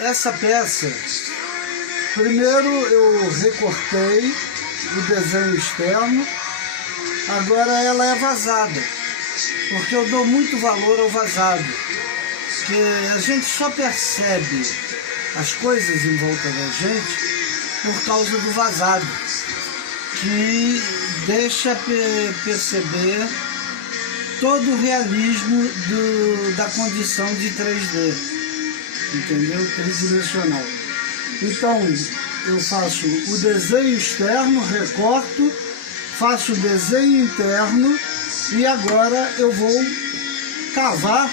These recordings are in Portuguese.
Essa peça, primeiro eu recortei o desenho externo, agora ela é vazada, porque eu dou muito valor ao vazado, que a gente só percebe as coisas em volta da gente por causa do vazado, que deixa perceber todo o realismo da condição de 3D, entendeu? Tridimensional. Então, eu faço o desenho externo, recorto, faço o desenho interno e agora eu vou cavar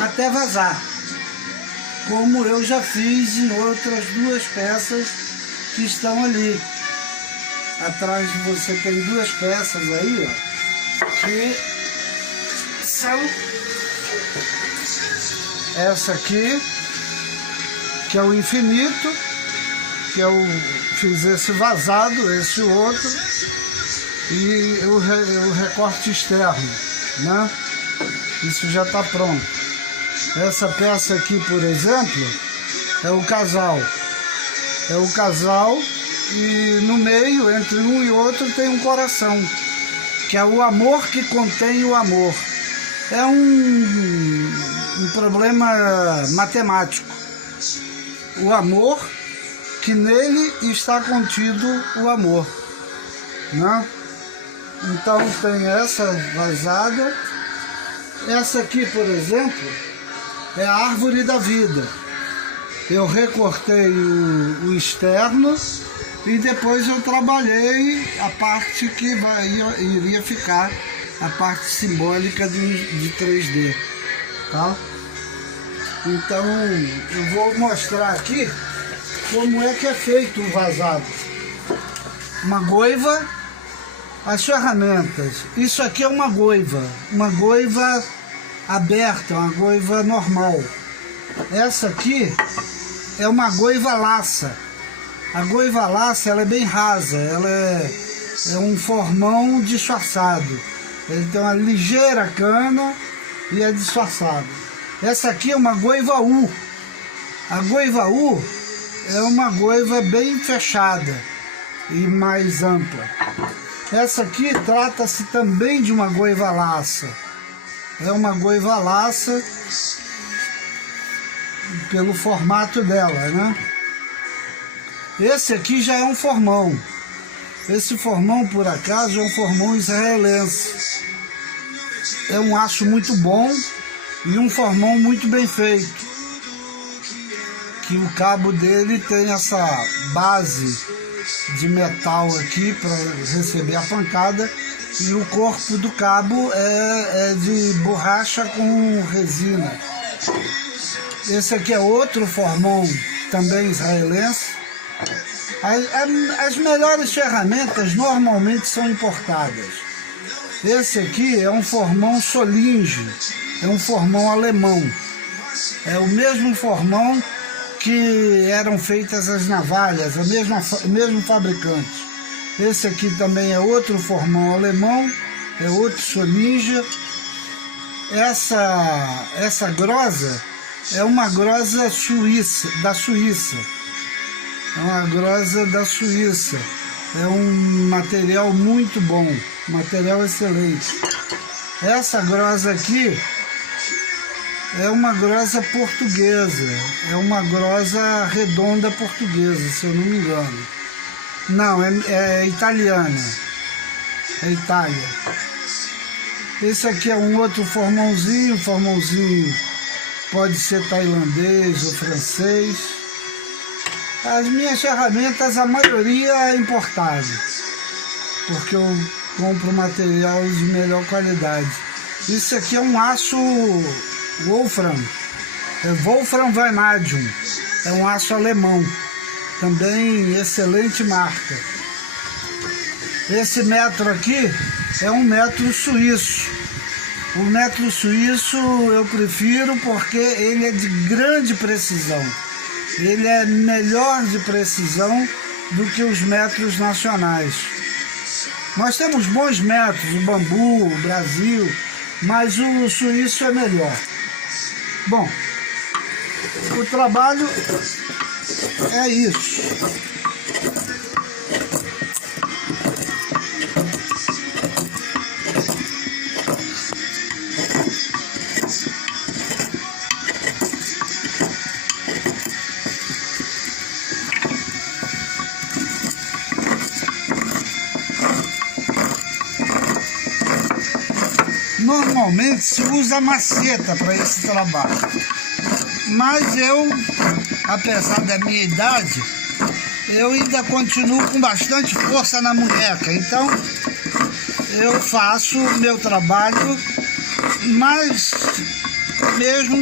até vazar, como eu já fiz em outras duas peças que estão ali. Atrás de você tem duas peças aí, ó, que são essa aqui, que é o infinito, que eu fiz esse vazado, esse outro, e o recorte externo, né? Isso já está pronto. Essa peça aqui, por exemplo, é o casal. É o casal e no meio, entre um e outro, tem um coração, que é o amor que contém o amor. É um problema matemático. O amor, que nele está contido o amor, né? Então tem essa vazada. Essa aqui, por exemplo, é a árvore da vida. Eu recortei o externo e depois eu trabalhei a parte que iria ficar a parte simbólica de 3D, tá? Então eu vou mostrar aqui como é que é feito o vazado. Uma goiva, as ferramentas. Isso aqui é uma goiva aberta, uma goiva normal. Essa aqui é uma goiva laça. A goiva laça, ela é bem rasa, ela é um formão disfarçado. Ele tem uma ligeira cana e é disfarçado. Essa aqui é uma goiva U. A goiva U é uma goiva bem fechada e mais ampla. Essa aqui trata-se também de uma goiva laça. É uma goiva laça pelo formato dela, né? Esse aqui já é um formão. Esse formão, por acaso, é um formão israelense. É um aço muito bom e um formão muito bem feito. Que o cabo dele tem essa base de metal aqui para receber a pancada e o corpo do cabo é de borracha com resina. Esse aqui é outro formão também israelense. As melhores ferramentas normalmente são importadas. Esse aqui é um formão Solinge, é um formão alemão. É o mesmo formão que eram feitas as navalhas, o mesmo fabricante. Esse aqui também é outro formão alemão, é outro Solinge. Essa grosa é uma grosa da Suíça. É uma grosa da Suíça. É um material muito bom, material excelente. Essa grosa aqui é uma grosa portuguesa, é uma grosa redonda portuguesa, se eu não me engano. Não, é italiana, é Itália. Esse aqui é um outro formãozinho pode ser tailandês ou francês. As minhas ferramentas, a maioria é importada, porque eu compro material de melhor qualidade. Isso aqui é um aço Wolfram, é Wolfram Vanadium, é um aço alemão, também excelente marca. Esse metro aqui é um metro suíço. O metro suíço eu prefiro porque ele é de grande precisão. Ele é melhor de precisão do que os metros nacionais. Nós temos bons metros, o bambu, o Brasil, mas o suíço é melhor. Bom, O trabalho é isso. Normalmente se usa maceta para esse trabalho, mas eu, apesar da minha idade, eu ainda continuo com bastante força na munheca, então eu faço o meu trabalho, mas mesmo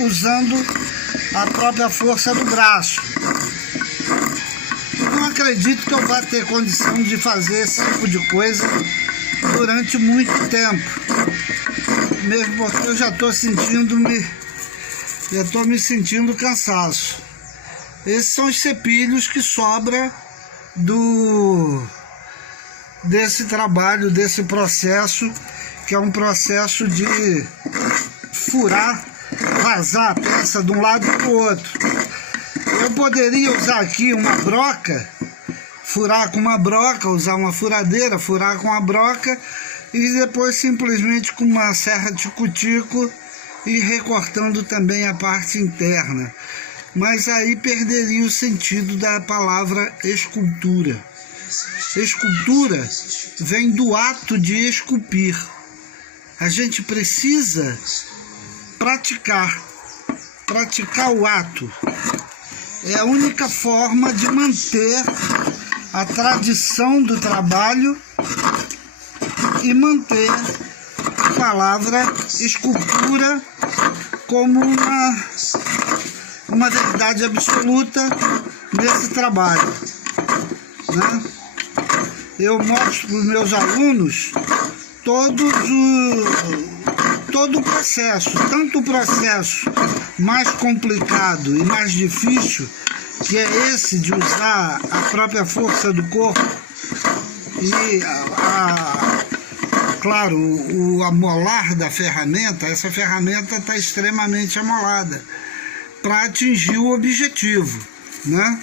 usando a própria força do braço. Não acredito que eu vá ter condição de fazer esse tipo de coisa durante muito tempo, mesmo porque eu já estou me sentindo cansaço. Esses são os cepilhos que sobra desse trabalho, desse processo, que é um processo de furar, vazar a peça de um lado para o outro. Eu poderia usar aqui uma broca, furar com uma broca, usar uma furadeira, furar com a broca e depois simplesmente com uma serra de tico-tico e recortando também a parte interna. Mas aí perderia o sentido da palavra escultura. Escultura vem do ato de esculpir. A gente precisa praticar o ato. É a única forma de manter a tradição do trabalho e manter a palavra escultura como uma verdade absoluta nesse trabalho, né? Eu mostro para os meus alunos todo o processo, tanto o processo mais complicado e mais difícil, que é esse de usar a própria força do corpo e, claro, o amolar da ferramenta. Essa ferramenta está extremamente amolada para atingir o objetivo, né?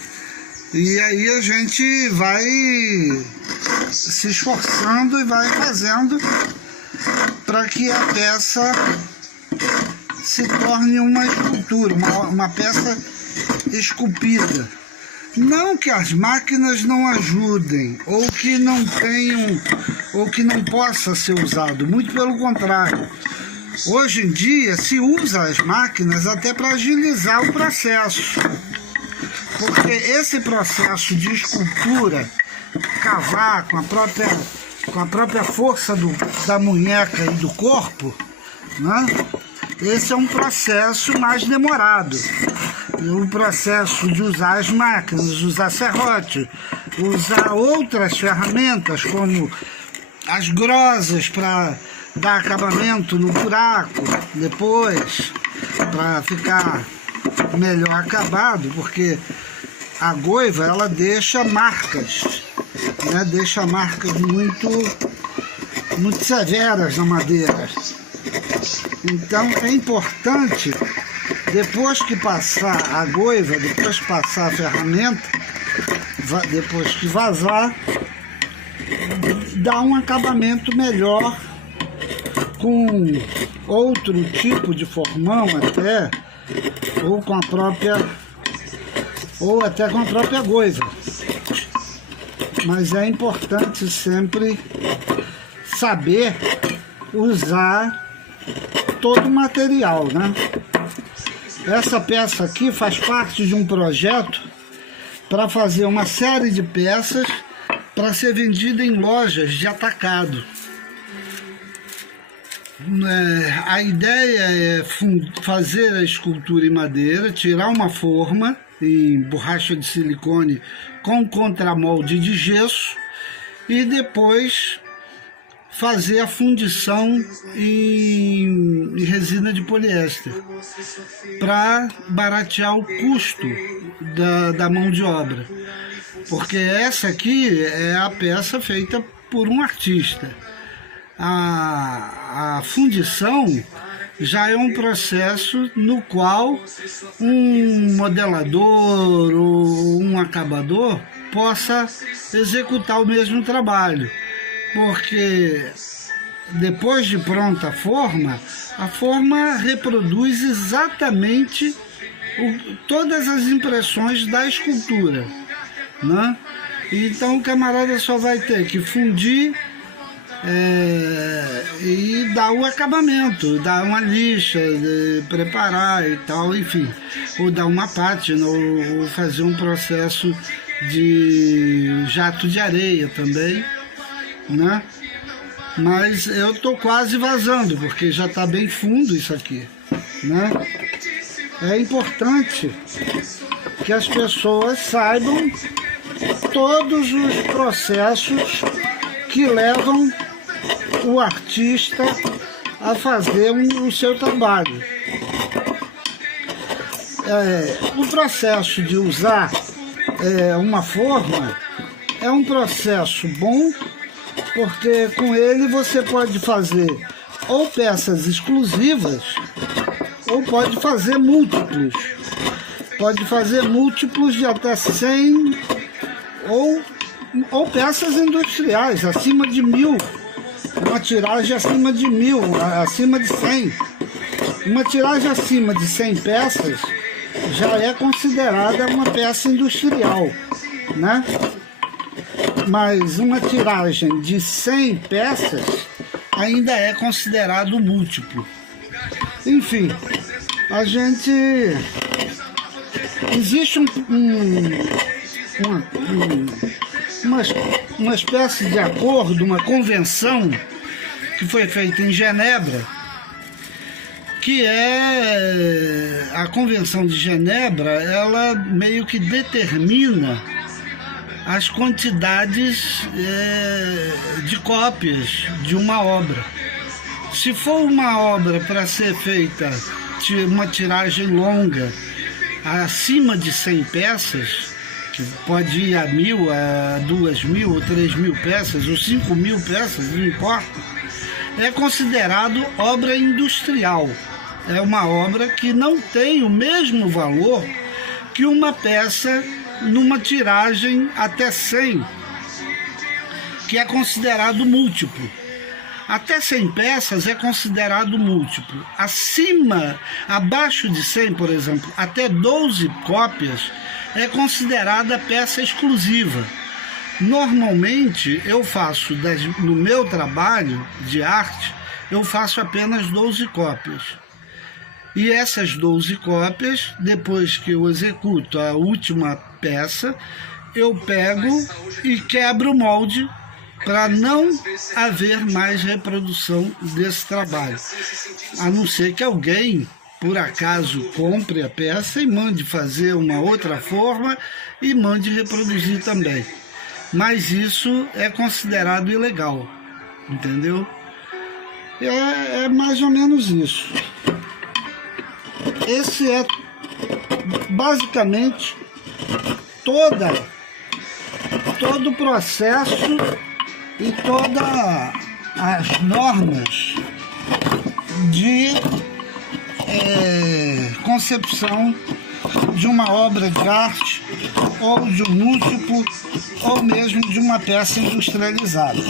E aí a gente vai se esforçando e vai fazendo para que a peça se torne uma escultura, uma peça esculpida. Não que as máquinas não ajudem, ou que não tenham, ou que não possa ser usado, muito pelo contrário. Hoje em dia se usa as máquinas até para agilizar o processo, porque esse processo de escultura, cavar com a própria força da munheca e do corpo, né? Esse é um processo mais demorado. O processo de usar as máquinas, usar serrote, usar outras ferramentas como as grosas para dar acabamento no buraco depois, para ficar melhor acabado, porque a goiva ela deixa marcas, né? Deixa marcas muito severas na madeira. Então é importante, depois que passar a goiva, depois que passar a ferramenta, depois que vazar, dar um acabamento melhor com outro tipo de formão até, ou até com a própria goiva. Mas é importante sempre saber usar todo o material, né? Essa peça aqui faz parte de um projeto para fazer uma série de peças para ser vendida em lojas de atacado. A ideia é fazer a escultura em madeira, tirar uma forma em borracha de silicone com contramolde de gesso e depois fazer a fundição em resina de poliéster para baratear o custo da mão de obra, porque essa aqui é a peça feita por um artista. A fundição já é um processo no qual um modelador ou um acabador possa executar o mesmo trabalho, porque depois de pronta a forma reproduz exatamente todas as impressões da escultura, né? Então o camarada só vai ter que fundir e dar o acabamento, dar uma lixa, preparar e tal, enfim, ou dar uma pátina, ou fazer um processo de jato de areia também, né? Mas eu tô quase vazando, porque já está bem fundo isso aqui, né? É importante que as pessoas saibam todos os processos que levam o artista a fazer o seu trabalho. O processo de usar uma forma é um processo bom, porque com ele você pode fazer ou peças exclusivas ou pode fazer múltiplos. Pode fazer múltiplos de até 100 ou peças industriais, acima de 1000. Uma tiragem acima de 1000, acima de 100. Uma tiragem acima de 100 peças já é considerada uma peça industrial, né? Mas uma tiragem de 100 peças ainda é considerado múltiplo. Enfim, existe uma espécie de acordo, uma convenção que foi feita em Genebra, que é a Convenção de Genebra. Ela meio que determina as quantidades de cópias de uma obra. Se for uma obra para ser feita uma tiragem longa, acima de 100 peças, que pode ir a 1000, a 2000 ou 3000 peças, ou 5000 peças, não importa, é considerado obra industrial. É uma obra que não tem o mesmo valor que uma peça numa tiragem até 100, que é considerado múltiplo. Até 100 peças é considerado múltiplo. Abaixo de 100, por exemplo, até 12 cópias é considerada peça exclusiva. Normalmente eu faço, no meu trabalho de arte, eu faço apenas 12 cópias. E essas 12 cópias, depois que eu executo a última peça, eu pego e quebro o molde para não haver mais reprodução desse trabalho. A não ser que alguém, por acaso, compre a peça e mande fazer uma outra forma e mande reproduzir também. Mas isso é considerado ilegal, entendeu? É mais ou menos isso. Esse é basicamente todo o processo e todas as normas de concepção de uma obra de arte, ou de um múltiplo, ou mesmo de uma peça industrializada.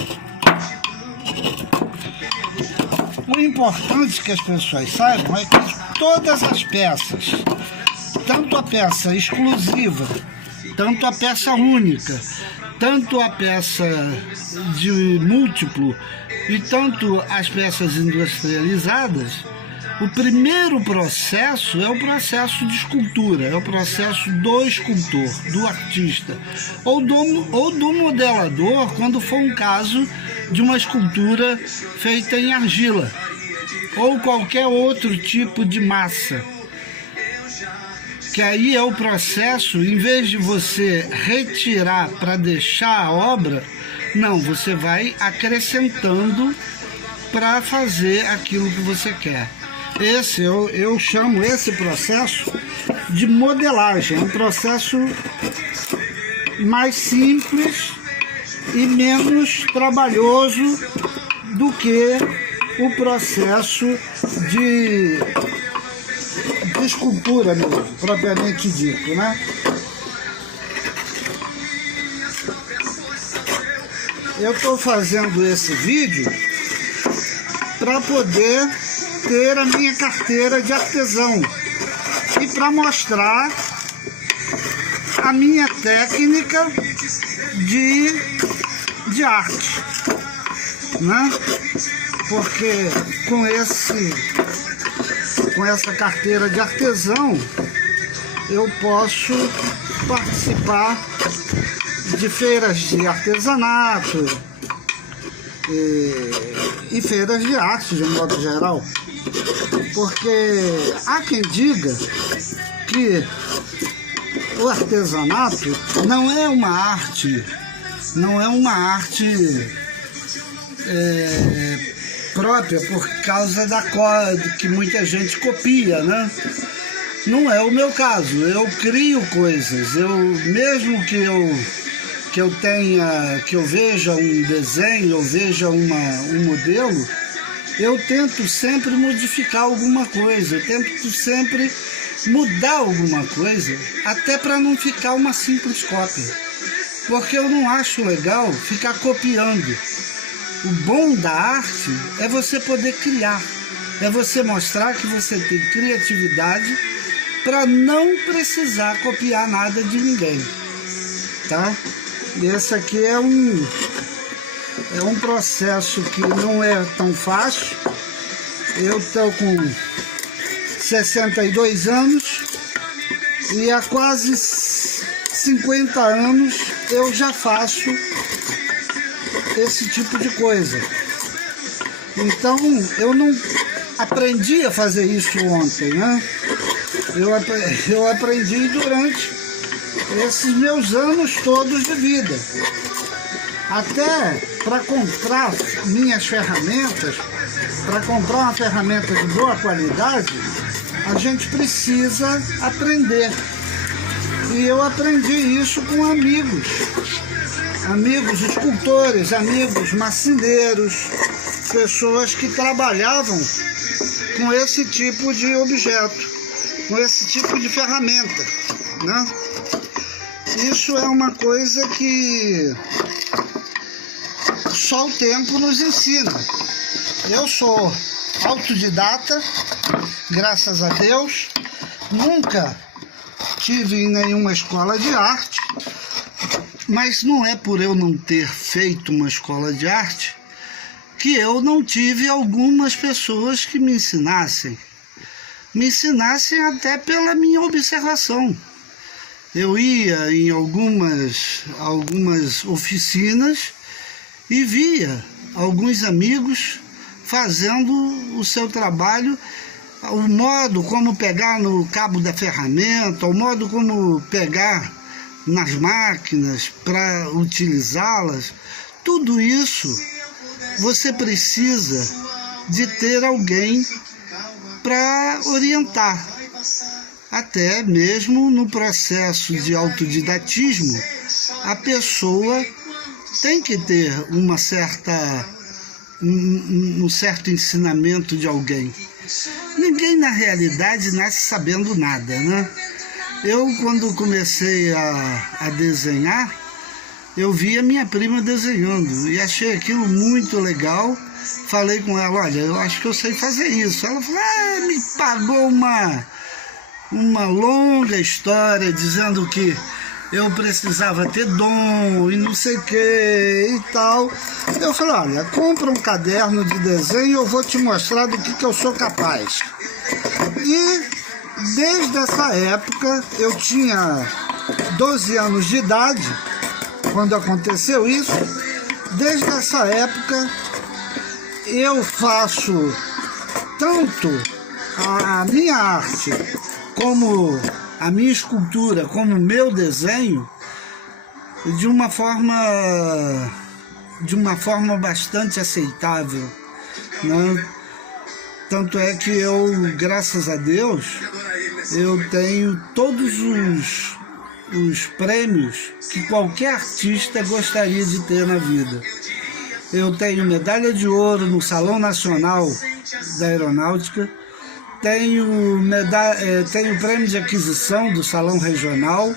O importante que as pessoas saibam é que todas as peças, tanto a peça exclusiva, tanto a peça única, tanto a peça de múltiplo e tanto as peças industrializadas, o primeiro processo é o processo de escultura, é o processo do escultor, do artista, ou do modelador, quando for um caso de uma escultura feita em argila, ou qualquer outro tipo de massa. Que aí é o processo, em vez de você retirar para deixar a obra, não, você vai acrescentando para fazer aquilo que você quer. Eu chamo esse processo de modelagem, é um processo mais simples e menos trabalhoso do que o processo de escultura mesmo, propriamente dito, né? Eu estou fazendo esse vídeo para poder ter a minha carteira de artesão e para mostrar a minha técnica de arte, né? Porque com essa carteira de artesão eu posso participar de feiras de artesanato e feiras de arte de modo geral, porque há quem diga que o artesanato não é uma arte própria por causa da que muita gente copia, né? Não é o meu caso. Eu crio coisas. Mesmo que eu veja um desenho, eu veja um modelo, eu tento sempre modificar alguma coisa, eu tento sempre mudar alguma coisa, até para não ficar uma simples cópia, porque eu não acho legal ficar copiando. O bom da arte é você poder criar, é você mostrar que você tem criatividade para não precisar copiar nada de ninguém, tá? Esse aqui é um processo que não é tão fácil. Eu estou com 62 anos e há quase 50 anos eu já faço esse tipo de coisa. Então eu não aprendi a fazer isso ontem, né? Eu aprendi durante esses meus anos todos de vida. Até para comprar minhas ferramentas, para comprar uma ferramenta de boa qualidade, a gente precisa aprender. E eu aprendi isso com amigos escultores, amigos marceneiros, pessoas que trabalhavam com esse tipo de objeto, com esse tipo de ferramenta, né? Isso é uma coisa que só o tempo nos ensina. Eu sou autodidata, graças a Deus, nunca tive em nenhuma escola de arte, mas não é por eu não ter feito uma escola de arte que eu não tive algumas pessoas que me ensinassem até pela minha observação. Eu ia em algumas oficinas e via alguns amigos fazendo o seu trabalho, o modo como pegar no cabo da ferramenta, o modo como pegar nas máquinas para utilizá-las. Tudo isso você precisa de ter alguém para orientar. Até mesmo no processo de autodidatismo, a pessoa tem que ter um certo ensinamento de alguém. Ninguém, na realidade, nasce sabendo nada, né? Eu, quando comecei a desenhar, eu vi a minha prima desenhando e achei aquilo muito legal. Falei com ela, olha, eu acho que eu sei fazer isso. Ela falou, me pagou uma longa história dizendo que eu precisava ter dom e não sei o que e tal. Eu falei, olha, compra um caderno de desenho e eu vou te mostrar do que eu sou capaz. E desde essa época, eu tinha 12 anos de idade, quando aconteceu isso. Desde essa época, eu faço tanto a minha arte, como a minha escultura, como o meu desenho, de uma forma bastante aceitável, né? Tanto é que eu, graças a Deus, eu tenho todos os prêmios que qualquer artista gostaria de ter na vida. Eu tenho medalha de ouro no Salão Nacional da Aeronáutica, tenho prêmio de aquisição do Salão Regional.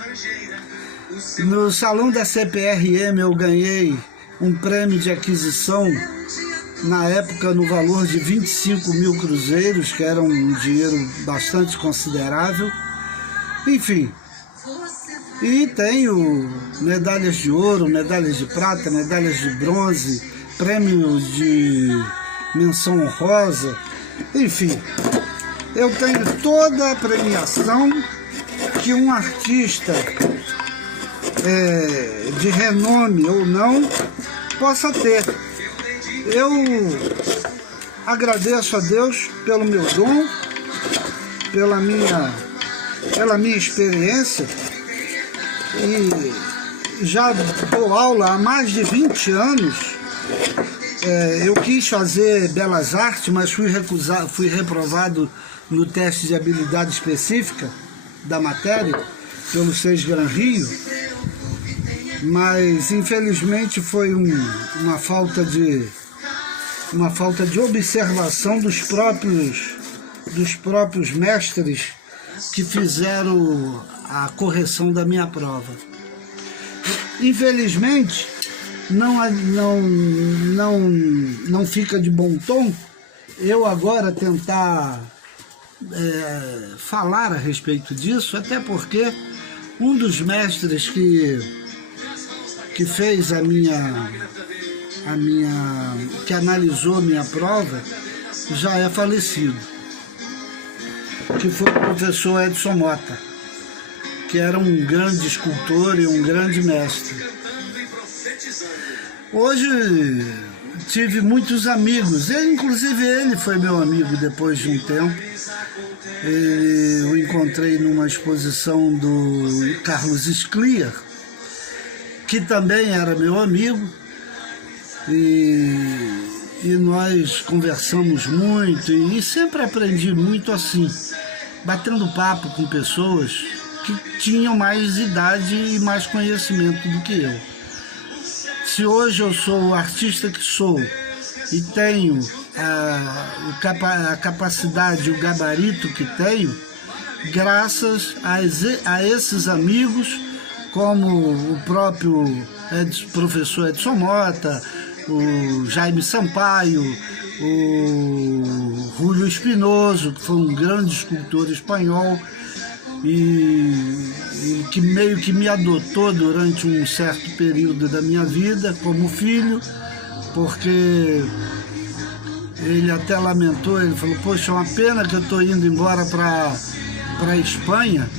No Salão da CPRM eu ganhei um prêmio de aquisição, na época no valor de 25 mil cruzeiros, que era um dinheiro bastante considerável. Enfim, e tenho medalhas de ouro, medalhas de prata, medalhas de bronze, prêmio de menção honrosa, enfim. Eu tenho toda a premiação que um artista de renome ou não possa ter. Eu agradeço a Deus pelo meu dom, pela minha experiência, e já dou aula há mais de 20 anos. Eu quis fazer Belas Artes, mas fui reprovado no teste de habilidade específica da matéria pelo SESGRAN Rio, mas infelizmente foi uma falta de observação dos próprios mestres que fizeram a correção da minha prova. Infelizmente, não fica de bom tom eu agora tentar falar a respeito disso, até porque um dos mestres que fez que analisou minha prova já é falecido, que foi o professor Edson Mota, que era um grande escultor e um grande mestre. Hoje tive muitos amigos, inclusive ele foi meu amigo depois de um tempo. Eu encontrei numa exposição do Carlos Scliar, que também era meu amigo, e nós conversamos muito, e sempre aprendi muito assim, batendo papo com pessoas que tinham mais idade e mais conhecimento do que eu. Se hoje eu sou o artista que sou e tenho a capacidade, o gabarito que tenho, graças a esses amigos, como o próprio professor Edson Mota, o Jaime Sampaio, o Julio Espinoso, que foi um grande escultor espanhol, e que meio que me adotou durante um certo período da minha vida como filho, porque ele até lamentou, ele falou: poxa, é uma pena que eu estou indo embora para a Espanha,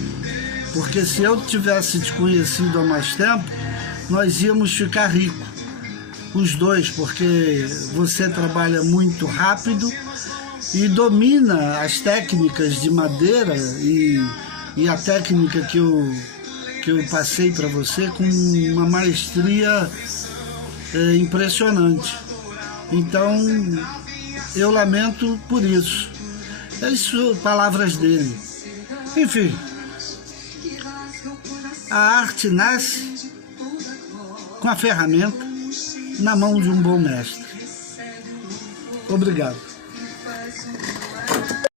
porque se eu tivesse te conhecido há mais tempo, nós íamos ficar ricos, os dois, porque você trabalha muito rápido e domina as técnicas de madeira e a técnica que eu passei para você com uma maestria impressionante. Então, eu lamento por isso. Essas palavras dele. Enfim, a arte nasce com a ferramenta na mão de um bom mestre. Obrigado.